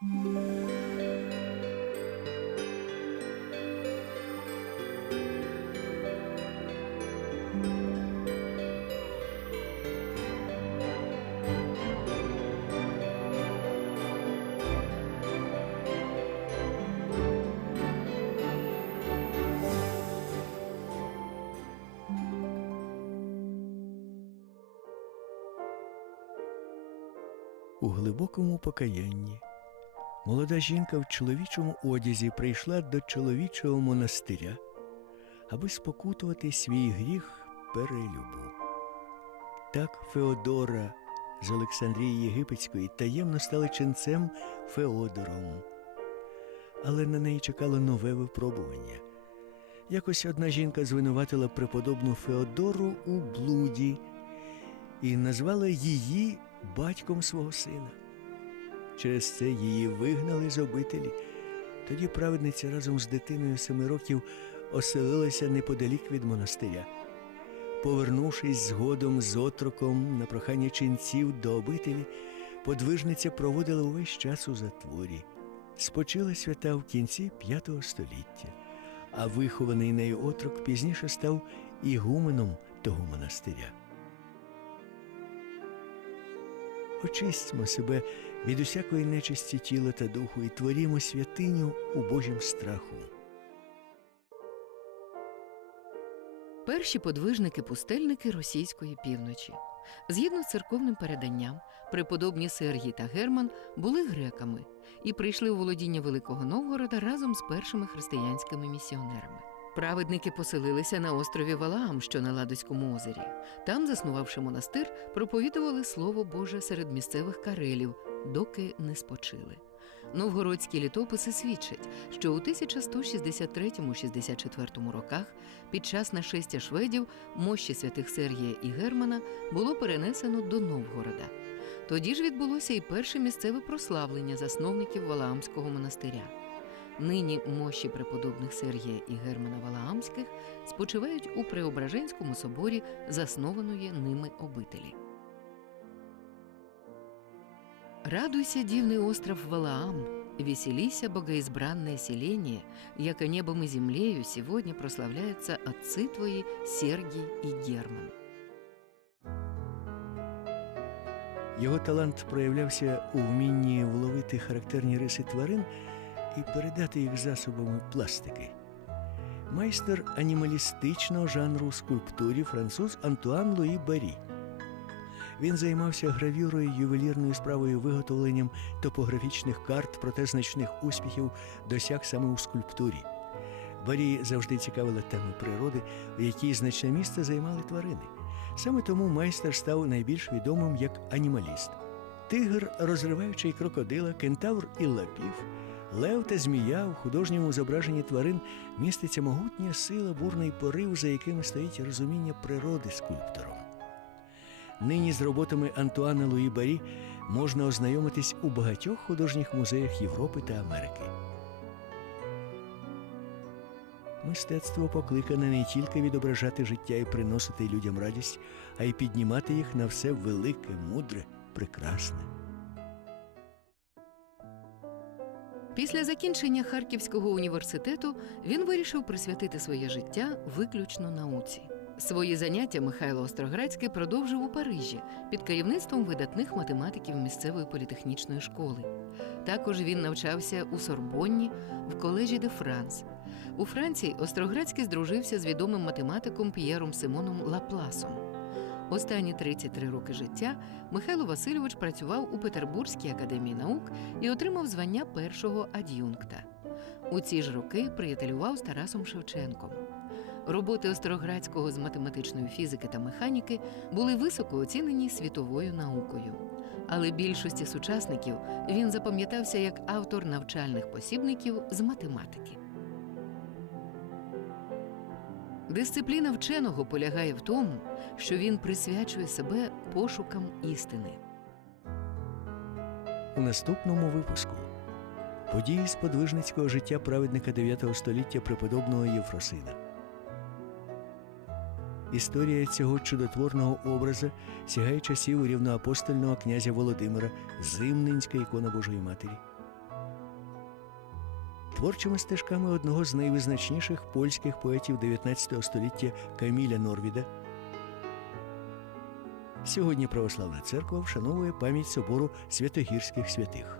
У глибокому покаянні молода жінка в чоловічому одязі прийшла до чоловічого монастиря, аби спокутувати свій гріх перелюбу. Так Феодора з Олександрії Єгипетської таємно стала ченцем Феодором. Але на неї чекало нове випробування. Якось одна жінка звинуватила преподобну Феодору у блуді і назвала її батьком свого сина. Через це її вигнали з обителі. Тоді праведниця разом з дитиною семи років оселилася неподалік від монастиря. Повернувшись згодом з отроком на прохання ченців до обителі, подвижниця проводила увесь час у затворі. Спочила свята в кінці V століття, а вихований нею отрок пізніше став ігуменом того монастиря. Очистьмо себе від усякої нечисті тіла та духу і творімо святиню у Божім страху. Перші подвижники-пустельники російської півночі. Згідно з церковним переданням, преподобні Сергій та Герман були греками і прийшли у володіння Великого Новгорода разом з першими християнськими місіонерами. Праведники поселилися на острові Валаам, що на Ладоському озері. Там, заснувавши монастир, проповідували Слово Боже серед місцевих карелів, доки не спочили. Новгородські літописи свідчать, що у 1163-64 роках під час нашестя шведів мощі святих Сергія і Германа було перенесено до Новгорода. Тоді ж відбулося і перше місцеве прославлення засновників Валаамського монастиря. Нині мощі преподобних Сергія і Германа Валаамських спочивають у Преображенському соборі заснованої ними обителі. Радуйся, дивный остров Валаам, веселися, богоизбранное селение, яко небом и землею сегодня прославляются отцы твои Сергий и Герман. Його талант проявлявся у вмінні вловити характерні риси тварин і передати їх засобами пластики. Майстер анімалістичного жанру у скульптурі француз Антуан Луї Барі. Він займався гравюрою, ювелірною справою, виготовленням топографічних карт, проте значних успіхів досяг саме у скульптурі. Барі завжди цікавила тема природи, в якій значне місце займали тварини. Саме тому майстер став найбільш відомим як анімаліст. Тигр, розриваючий крокодила, кентавр і лапів, лев та змія в художньому зображенні тварин міститься могутня сила, бурний порив, за якими стоїть розуміння природи скульптором. Нині з роботами Антуана Луї Барі можна ознайомитись у багатьох художніх музеях Європи та Америки. Мистецтво покликане не тільки відображати життя і приносити людям радість, а й піднімати їх на все велике, мудре, прекрасне. Після закінчення Харківського університету він вирішив присвятити своє життя виключно науці. Свої заняття Михайло Остроградський продовжив у Парижі під керівництвом видатних математиків місцевої політехнічної школи. Також він навчався у Сорбонні в коледжі де Франс. У Франції Остроградський здружився з відомим математиком П'єром Симоном Лапласом. Останні 33 роки життя Михайло Васильович працював у Петербурзькій академії наук і отримав звання першого ад'юнкта. У ці ж роки приятелював з Тарасом Шевченком. Роботи Остроградського з математичної фізики та механіки були високо оцінені світовою наукою. Але більшості сучасників він запам'ятався як автор навчальних посібників з математики. Дисципліна вченого полягає в тому, що він присвячує себе пошукам істини. У наступному випуску події з подвижницького життя праведника 9 століття преподобного Євфросина. Історія цього чудотворного образа сягає часів рівноапостольного князя Володимира, Зимненська ікона Божої Матері. творчими стежками одного з найвизначніших польських поетів 19 століття Каміля Норвіда. Сьогодні православна церква вшановує пам'ять собору святогірських святих.